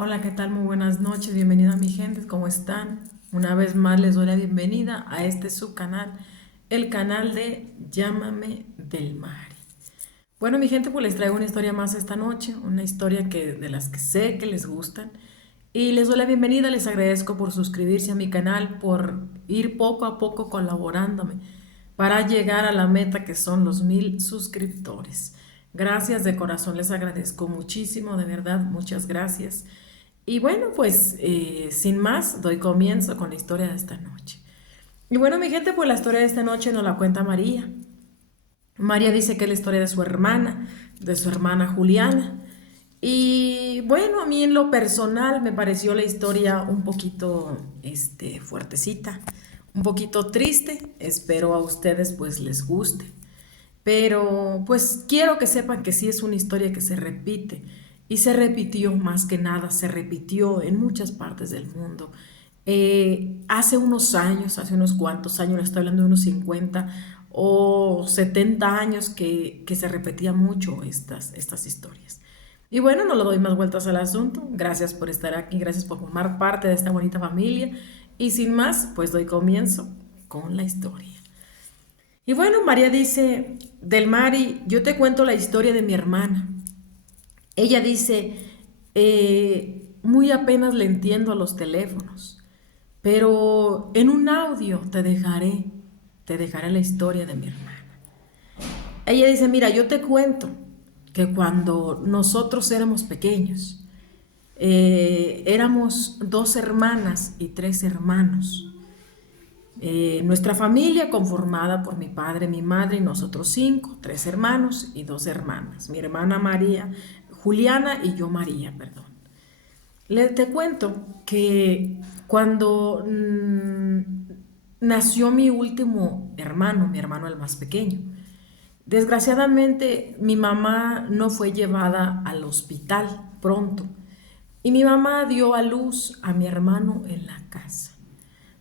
Hola, ¿qué tal? Muy buenas noches, bienvenida mi gente, ¿cómo están? Una vez más les doy la bienvenida a este subcanal, el canal de Llámame del Mar. Bueno, mi gente, pues les traigo una historia más esta noche, una historia de las que sé que les gustan. Y les doy la bienvenida, les agradezco por suscribirse a mi canal, por ir poco a poco colaborándome para llegar a la meta que son los 1000 suscriptores. Gracias de corazón, les agradezco muchísimo, de verdad, muchas gracias. Y bueno, pues sin más, doy comienzo con la historia de esta noche. Y bueno, mi gente, pues la historia de esta noche nos la cuenta María. María dice que es la historia de su hermana Juliana. Y bueno, a mí en lo personal me pareció la historia un poquito fuertecita, un poquito triste. Espero a ustedes pues les guste. Pero pues quiero que sepan que sí es una historia que se repite y se repitió más que nada, se repitió en muchas partes del mundo. Hace unos años, hace unos cuantos años, estoy hablando de unos 50 o 70 años que se repetían mucho estas historias. Y bueno, no le doy más vueltas al asunto. Gracias por estar aquí, gracias por formar parte de esta bonita familia. Y sin más, pues doy comienzo con la historia. Y bueno, María dice, Del Mari, yo te cuento la historia de mi hermana. Ella dice, muy apenas le entiendo a los teléfonos, pero en un audio te dejaré la historia de mi hermana. Ella dice, mira, yo te cuento que cuando nosotros éramos pequeños, éramos dos hermanas y tres hermanos. Nuestra familia conformada por mi padre, mi madre y nosotros cinco, tres hermanos y dos hermanas. Mi hermana María, Juliana y yo María, perdón. Te cuento que cuando nació mi último hermano, mi hermano el más pequeño, desgraciadamente mi mamá no fue llevada al hospital pronto y mi mamá dio a luz a mi hermano en la casa.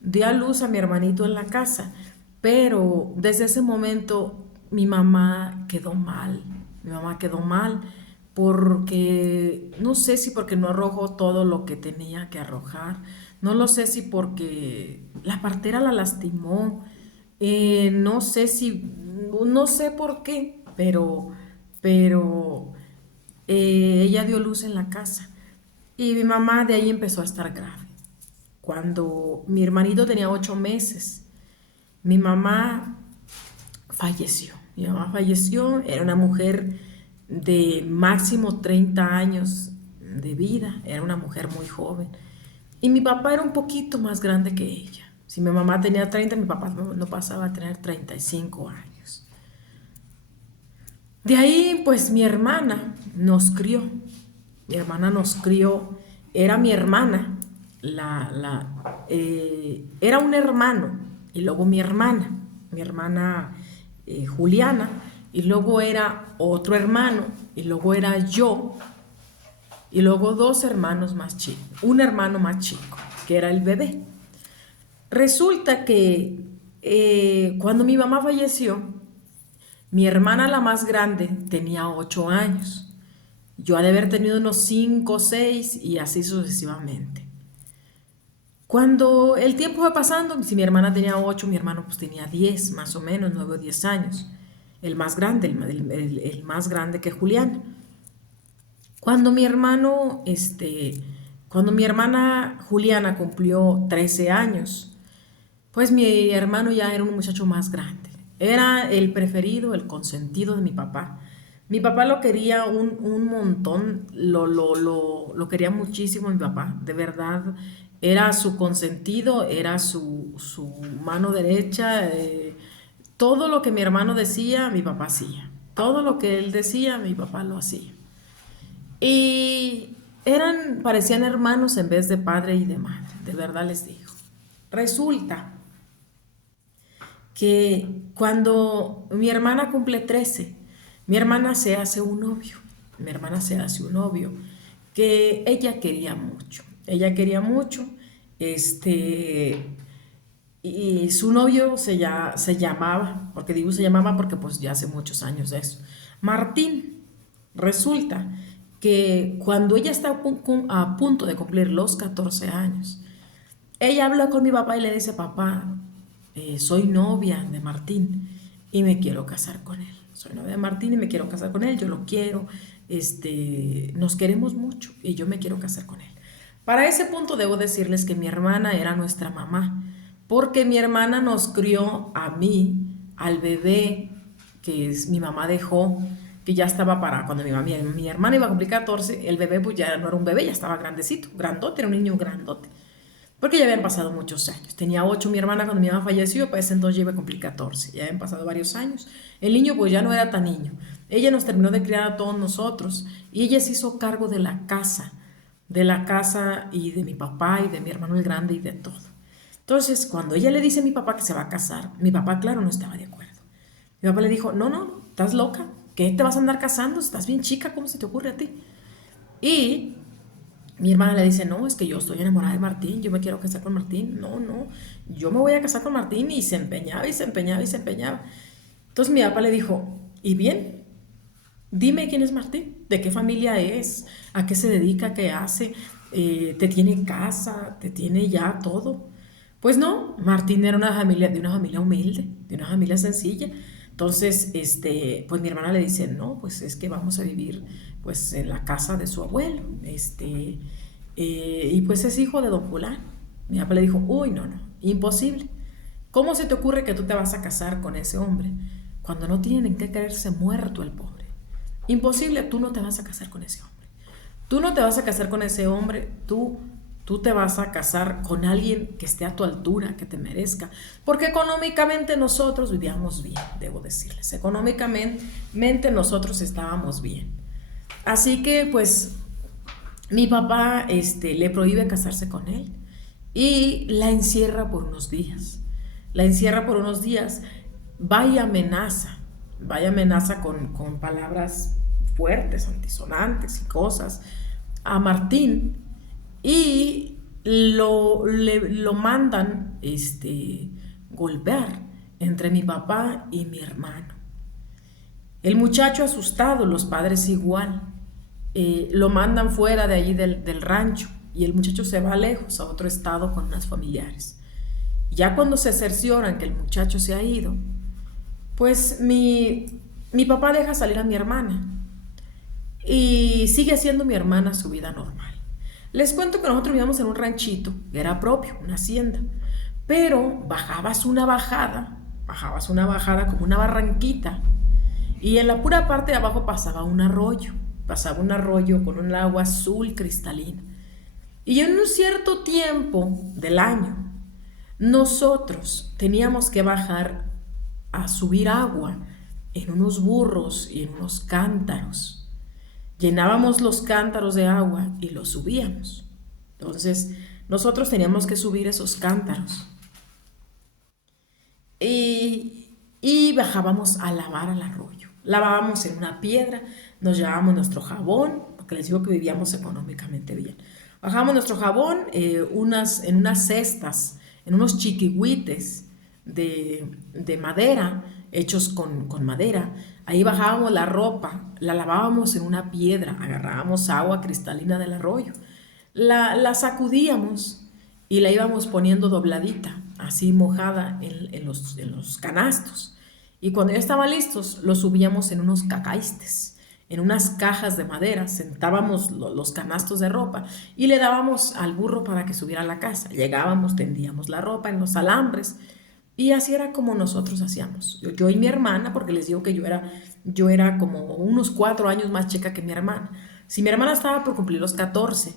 Dio a luz a mi hermanito en la casa, pero desde ese momento mi mamá quedó mal. Mi mamá quedó mal porque no sé si porque no arrojó todo lo que tenía que arrojar, no lo sé si porque la partera la lastimó, no sé si, no sé por qué, pero ella dio luz en la casa y mi mamá de ahí empezó a estar grave. Cuando mi hermanito tenía 8 meses, mi mamá falleció. Mi mamá falleció, era una mujer de máximo 30 años de vida, era una mujer muy joven. Y mi papá era un poquito más grande que ella. Si mi mamá tenía 30, mi papá no pasaba a tener 35 años. De ahí, pues mi hermana nos crió. Mi hermana nos crió. Era mi hermana. Era un hermano. Y luego mi hermana. Mi hermana Juliana. Y luego era otro hermano. Y luego era yo. Y luego dos hermanos más chicos. Un hermano más chico, que era el bebé. Resulta que cuando mi mamá falleció, mi hermana la más grande tenía 8 años. Yo ha de haber tenido unos 5 o 6 y así sucesivamente. Cuando el tiempo fue pasando, si mi hermana tenía 8, mi hermano pues tenía 10, más o menos, 9 o 10 años. El más grande, el más grande que Julián. Cuando mi hermano, cuando mi hermana Juliana cumplió 13 años, pues mi hermano ya era un muchacho más grande. Era el preferido, el consentido de mi papá. Mi papá lo quería un montón, lo quería muchísimo mi papá, de verdad. Era su consentido, era su mano derecha. Todo lo que mi hermano decía, mi papá hacía. Todo lo que él decía, mi papá lo hacía. Y parecían hermanos en vez de padre y de madre, de verdad les digo. Resulta que cuando mi hermana cumple 13, mi hermana se hace un novio, mi hermana se hace un novio que ella quería mucho, este, y su novio se llamaba, porque digo se llamaba porque pues ya hace muchos años de eso, Martín. Resulta que cuando ella está a punto de cumplir los 14 años, ella habla con mi papá y le dice, papá, soy novia de Martín y me quiero casar con él. Soy novia de Martín y me quiero casar con él, yo lo quiero, nos queremos mucho y yo me quiero casar con él. Para ese punto debo decirles que mi hermana era nuestra mamá, porque mi hermana nos crió a mí, al bebé que mi mamá dejó, que ya estaba para cuando mi hermana iba a cumplir 14, el bebé pues ya no era un bebé, ya estaba grandecito, grandote, era un niño grandote. Porque ya habían pasado muchos años. Tenía 8 mi hermana cuando mi mamá falleció, pues entonces ya iba a cumplir 14. Ya habían pasado varios años. El niño pues ya no era tan niño. Ella nos terminó de criar a todos nosotros y ella se hizo cargo de la casa y de mi papá y de mi hermano el grande y de todo. Entonces, cuando ella le dice a mi papá que se va a casar, mi papá, claro, no estaba de acuerdo. Mi papá le dijo, no, no, estás loca, ¿qué te vas a andar casando? Estás bien chica, ¿cómo se te ocurre a ti? Y mi hermana le dice, no, es que yo estoy enamorada de Martín, yo me quiero casar con Martín. No, no, yo me voy a casar con Martín y se empeñaba y se empeñaba y se empeñaba. Entonces mi papá le dijo, ¿y bien? Dime quién es Martín, de qué familia es, a qué se dedica, qué hace, te tiene casa, te tiene ya todo. Pues no, Martín era de una familia humilde, de una familia sencilla. Entonces, pues mi hermana le dice, no, pues es que vamos a vivir pues en la casa de su abuelo, y pues es hijo de don Fulán. Mi papá le dijo, uy, no, no, imposible. ¿Cómo se te ocurre que tú te vas a casar con ese hombre cuando no tienen que creerse muerto el pobre? Imposible, tú no te vas a casar con ese hombre. Tú no te vas a casar con ese hombre, tú te vas a casar con alguien que esté a tu altura, que te merezca. Porque económicamente nosotros vivíamos bien, debo decirles. Económicamente nosotros estábamos bien. Así que pues mi papá le prohíbe casarse con él y la encierra por unos días. La encierra por unos días, vaya amenaza con palabras fuertes, antisonantes y cosas a Martín y lo mandan golpear entre mi papá y mi hermano. El muchacho asustado, los padres igual, lo mandan fuera de allí del rancho y el muchacho se va lejos a otro estado con unas familiares. Ya cuando se cercioran que el muchacho se ha ido, pues mi papá deja salir a mi hermana y sigue haciendo mi hermana su vida normal. Les cuento que nosotros vivíamos en un ranchito, era propio, una hacienda, pero bajabas una bajada como una barranquita y en la pura parte de abajo pasaba un arroyo con un agua azul cristalina. Y en un cierto tiempo del año, nosotros teníamos que bajar a subir agua en unos burros y en unos cántaros. Llenábamos los cántaros de agua y los subíamos. Entonces, nosotros teníamos que subir esos cántaros y bajábamos a lavar al arroyo. Lavábamos en una piedra, nos llevábamos nuestro jabón, porque les digo que vivíamos económicamente bien. Bajábamos nuestro jabón en unas cestas, en unos chiquihuites de madera, hechos con madera. Ahí bajábamos la ropa, la lavábamos en una piedra, agarrábamos agua cristalina del arroyo, la sacudíamos y la íbamos poniendo dobladita, así mojada en los canastos. Y cuando ya estaban listos, los subíamos en unos cacaistes, en unas cajas de madera, sentábamos los canastos de ropa y le dábamos al burro para que subiera a la casa. Llegábamos, tendíamos la ropa en los alambres y así era como nosotros hacíamos. Yo y mi hermana, porque les digo que yo era como unos 4 años más chica que mi hermana. Si mi hermana estaba por cumplir los 14,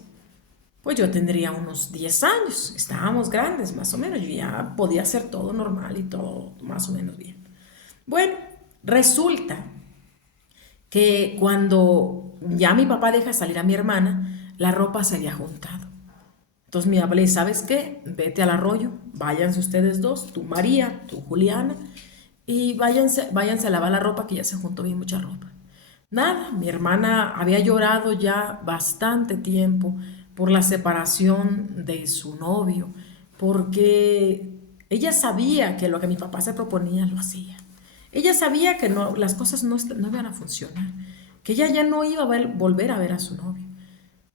pues yo tendría unos 10 años. Estábamos grandes, más o menos. Yo ya podía hacer todo normal y todo más o menos bien. Bueno, resulta que cuando ya mi papá deja salir a mi hermana, la ropa se había juntado. Entonces mi papá le dice, ¿sabes qué? Vete al arroyo, váyanse ustedes dos, tú María, tú Juliana, y váyanse a lavar la ropa que ya se juntó bien mucha ropa. Nada, mi hermana había llorado ya bastante tiempo por la separación de su novio, porque ella sabía que lo que mi papá se proponía lo hacía. Ella sabía que no, las cosas no iban a funcionar. que ella ya no iba a volver a ver a su novio,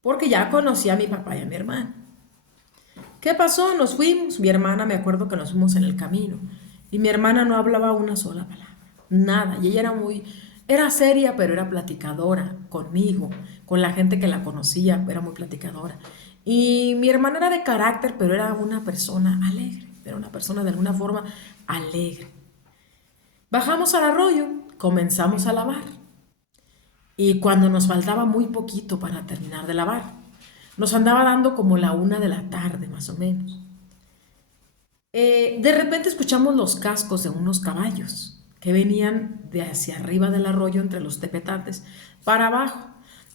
porque ya conocía a mi papá y a mi hermana. ¿Qué pasó? Nos fuimos, mi hermana, me acuerdo que nos fuimos en el camino, y mi hermana no hablaba una sola palabra, nada, y ella era seria, pero era platicadora conmigo, con la gente que la conocía, era muy platicadora. Y mi hermana era de carácter, pero era una persona alegre, era una persona de alguna forma alegre. Bajamos al arroyo, comenzamos a lavar. Y cuando nos faltaba muy poquito para terminar de lavar, nos andaba dando como la 1 de la tarde, más o menos. De repente escuchamos los cascos de unos caballos que venían de hacia arriba del arroyo entre los tepetantes para abajo.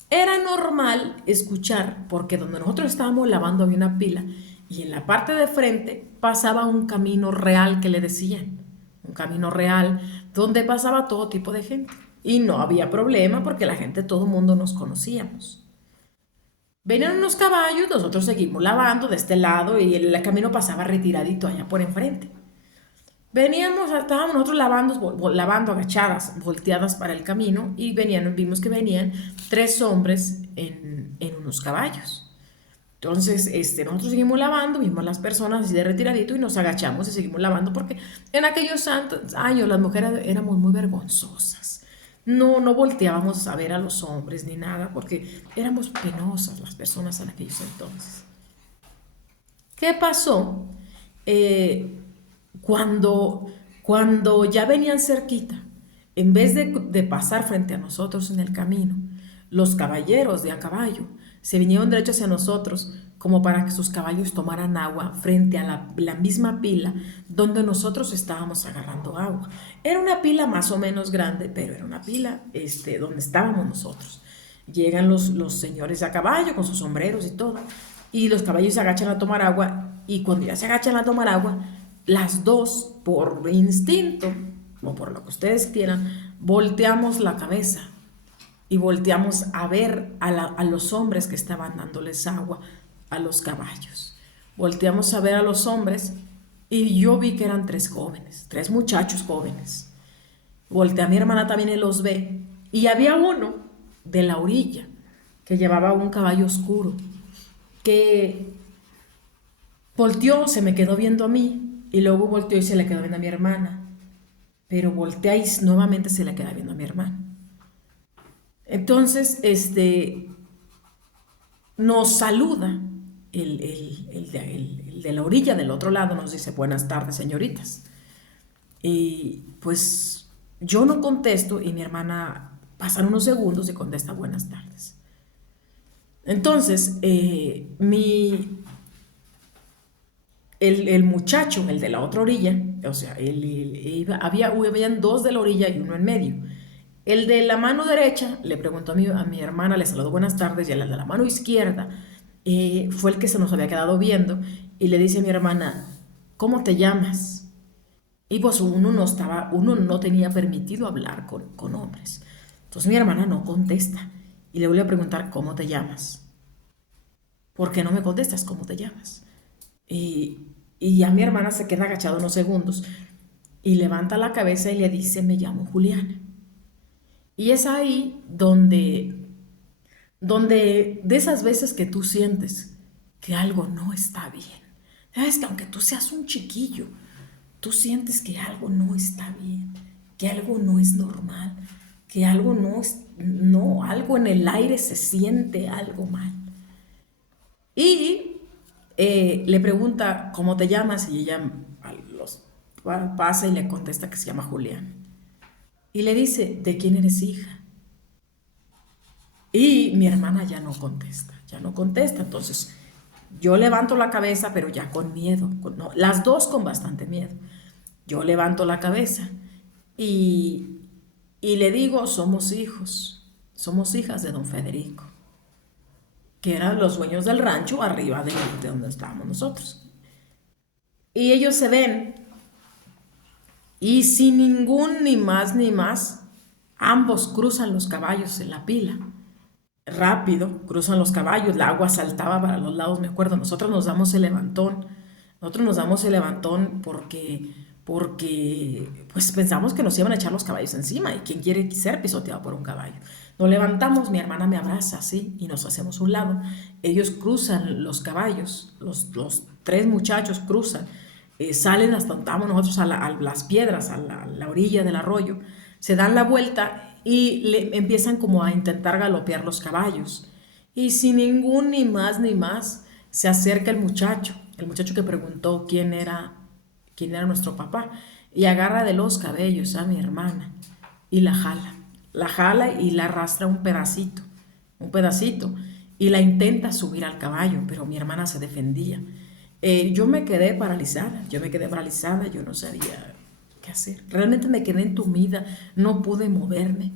Era normal escuchar porque donde nosotros estábamos lavando había una pila y en la parte de frente pasaba un camino real que le decían, un camino real donde pasaba todo tipo de gente. Y no había problema porque la gente, todo el mundo nos conocíamos. Venían unos caballos, nosotros seguimos lavando de este lado y el camino pasaba retiradito allá por enfrente. Estábamos nosotros lavando agachadas, volteadas para el camino y vimos que venían 3 hombres en unos caballos. Entonces, nosotros seguimos lavando, vimos a las personas así de retiradito y nos agachamos y seguimos lavando porque en aquellos años las mujeres éramos muy vergonzosas. No volteábamos a ver a los hombres ni nada porque éramos penosas las personas en aquellos entonces. ¿Qué pasó? Cuando ya venían cerquita, en vez de pasar frente a nosotros en el camino, los caballeros de a caballo se vinieron derecho hacia nosotros como para que sus caballos tomaran agua frente a la misma pila donde nosotros estábamos agarrando agua. Era una pila más o menos grande, pero era una pila donde estábamos nosotros. Llegan los señores a caballo con sus sombreros y todo, y los caballos se agachan a tomar agua, y cuando ya se agachan a tomar agua, las dos, por instinto, o por lo que ustedes quieran, volteamos la cabeza y volteamos a ver a los hombres que estaban dándoles agua a los caballos. Volteamos a ver a los hombres y yo vi que eran 3 jóvenes, 3 muchachos jóvenes. Volteé a mi hermana también y los ve. Y había uno de la orilla que llevaba un caballo oscuro que volteó, se me quedó viendo a mí y luego volteó y se le quedó viendo a mi hermana. Pero voltea y nuevamente se le queda viendo a mi hermana. Entonces, nos saluda el de la orilla del otro lado, nos dice, buenas tardes, señoritas. Y pues yo no contesto y mi hermana pasan unos segundos y contesta, buenas tardes. Entonces, el muchacho, el de la otra orilla, o sea, habían 2 de la orilla y uno en medio. El de la mano derecha le preguntó a mi hermana, le saludó buenas tardes, y el de la mano izquierda fue el que se nos había quedado viendo y le dice a mi hermana, ¿cómo te llamas? Y pues uno no tenía permitido hablar con hombres. Entonces mi hermana no contesta y le vuelve a preguntar, ¿cómo te llamas? ¿Por qué no me contestas? ¿Cómo te llamas? Y ya mi hermana se queda agachada unos segundos y levanta la cabeza y le dice, me llamo Juliana. Y es ahí donde de esas veces que tú sientes que algo no está bien. Sabes que aunque tú seas un chiquillo, tú sientes que algo no está bien, que algo no es normal, que algo algo en el aire se siente algo mal. Y le pregunta, ¿cómo te llamas? Y ella pasa y le contesta que se llama Julián. Y le dice, ¿de quién eres hija? Y mi hermana ya no contesta. Entonces yo levanto la cabeza, pero ya con miedo, las dos con bastante miedo. Yo levanto la cabeza y le digo, somos hijas de don Federico, que eran los dueños del rancho arriba de donde estábamos nosotros. Y ellos se ven y sin ningún ni más, ambos cruzan los caballos en la pila. Rápido, cruzan los caballos, el agua saltaba para los lados, me acuerdo, nosotros nos damos el levantón porque porque pues pensamos que nos iban a echar los caballos encima y quién quiere ser pisoteado por un caballo. Nos levantamos, mi hermana me abraza así y nos hacemos un lado. Ellos cruzan los caballos, los tres muchachos cruzan, salen hasta donde estábamos nosotros a las piedras, a la orilla del arroyo, se dan la vuelta y empiezan como a intentar galopear los caballos. Y sin ningún ni más ni más, se acerca el muchacho que preguntó quién era nuestro papá, y agarra de los cabellos a mi hermana y la jala y la arrastra un pedacito, y la intenta subir al caballo, pero mi hermana se defendía. Yo me quedé paralizada, yo no sabía qué hacer, realmente me quedé entumida, no pude moverme.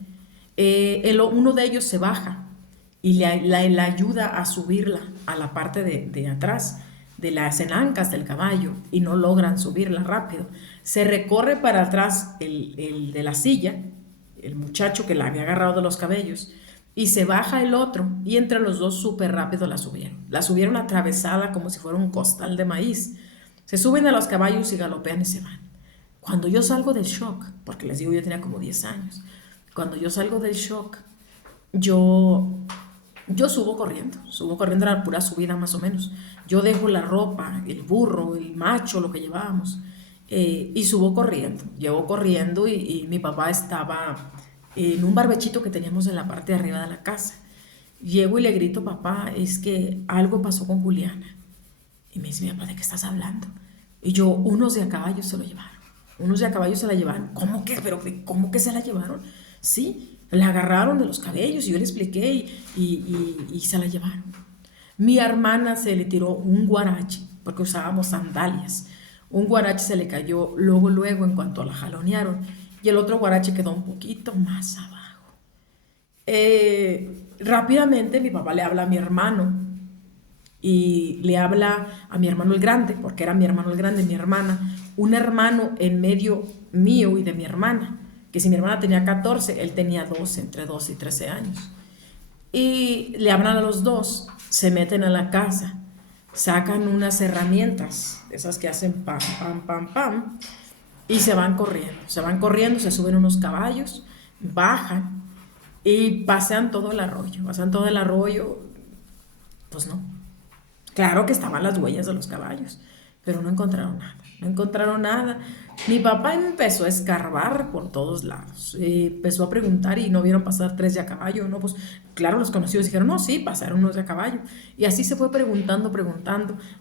Uno de ellos se baja y la ayuda a subirla a la parte de atrás de las enancas del caballo y no logran subirla rápido. Se recorre para atrás el de la silla, el muchacho que la había agarrado de los cabellos, y se baja el otro y entre los dos súper rápido la subieron. La subieron atravesada como si fuera un costal de maíz. Se suben a los caballos y galopean y se van. Cuando yo salgo del shock, porque les digo yo tenía como 10 años, cuando yo salgo del shock, yo yo subo corriendo a la pura subida más o menos. Yo dejo la ropa, el burro, el macho, lo que llevábamos, y subo corriendo. Llevo corriendo y mi papá estaba en un barbechito que teníamos en la parte de arriba de la casa. Llego y le grito, papá, es que algo pasó con Juliana. Y me dice, mi papá, ¿de qué estás hablando? Y yo, unos de a caballo se lo llevaron. Unos de a caballo se la llevaron. ¿Cómo que? ¿Pero cómo que se la llevaron? Sí, la agarraron de los cabellos y yo le expliqué y se la llevaron. Mi hermana se le tiró un guarache, porque usábamos sandalias. Un guarache se le cayó luego, en cuanto la jalonearon. Y el otro guarache quedó un poquito más abajo. Rápidamente mi papá le habla a mi hermano y le habla a mi hermano el grande, porque era mi hermano el grande, mi hermana, un hermano en medio mío y de mi hermana, que si mi hermana tenía 14, él tenía 12, entre 12 y 13 años. Y le hablan a los dos, se meten a la casa, sacan unas herramientas, esas que hacen pam, pam, pam, pam, y se suben unos caballos, bajan y pasan todo el arroyo, pues no. Claro que estaban las huellas de los caballos, pero no encontraron nada, no encontraron nada. Mi papá empezó a escarbar por todos lados, empezó a preguntar y no vieron pasar tres de a caballo, no, pues claro, los conocidos dijeron, no, sí, pasaron unos de a caballo. Y así se fue preguntando,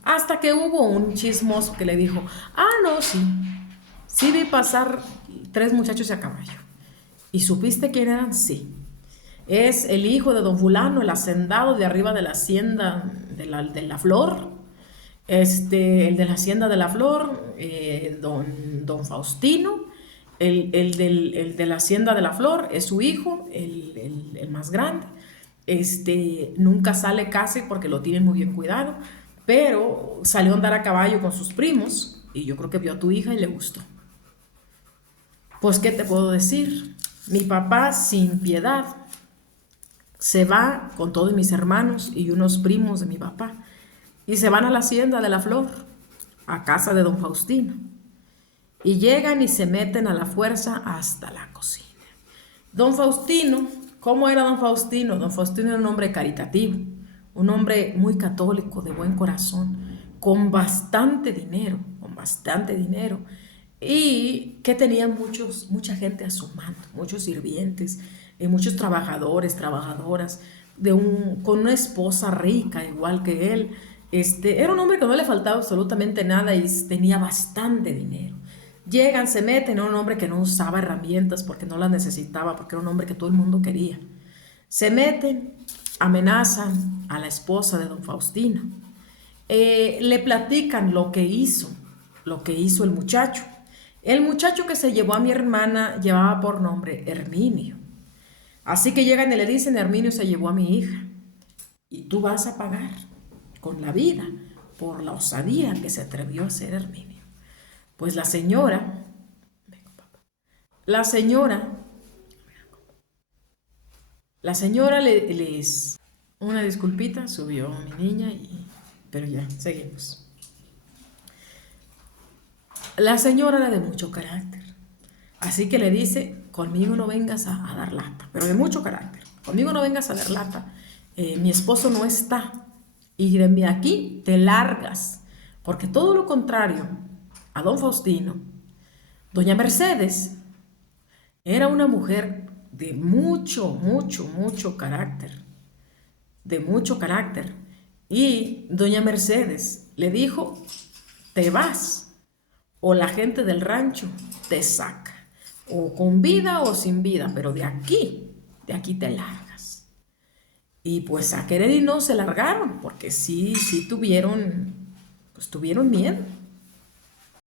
hasta que hubo un chismoso que le dijo, ah, no, sí, sí vi pasar tres muchachos de a caballo. ¿Y supiste quién eran? Sí. Es el hijo de don fulano, el hacendado de arriba de la hacienda de la Flor, el de la hacienda de la Flor, don Faustino, el de la hacienda de la Flor, es su hijo, el más grande. Nunca sale casi porque lo tienen muy bien cuidado, pero salió a andar a caballo con sus primos y yo creo que vio a tu hija y le gustó. Pues, ¿qué te puedo decir? Mi papá, sin piedad, se va con todos mis hermanos y unos primos de mi papá y se van a la hacienda de la Flor, a casa de don Faustino, y llegan y se meten a la fuerza hasta la cocina. Don Faustino, ¿cómo era don Faustino? Don Faustino era un hombre caritativo, un hombre muy católico, de buen corazón, con bastante dinero, y que tenía mucha gente a su mano, muchos sirvientes, muchos trabajadores, trabajadoras, con una esposa rica igual que él. Era un hombre que no le faltaba absolutamente nada y tenía bastante dinero. Llegan, se meten, era un hombre que no usaba herramientas porque no las necesitaba, porque era un hombre que todo el mundo quería. Se meten, amenazan a la esposa de don Faustino. Le platican lo que hizo el muchacho. El muchacho que se llevó a mi hermana llevaba por nombre Herminio. Así que llegan y le dicen, Herminio se llevó a mi hija y tú vas a pagar con la vida por la osadía que se atrevió a hacer Herminio. Pues la señora, la señora les, una disculpita, subió mi niña, pero ya, seguimos. La señora era de mucho carácter, así que le dice, conmigo no vengas a dar lata, pero de mucho carácter, conmigo no vengas a dar lata, mi esposo no está, y de aquí te largas, porque todo lo contrario a don Faustino, doña Mercedes era una mujer de mucho carácter, de mucho carácter. Y doña Mercedes le dijo, te vas o la gente del rancho te saca, o con vida o sin vida, pero de aquí te largas. Y pues a querer y no se largaron, porque sí tuvieron, pues tuvieron miedo.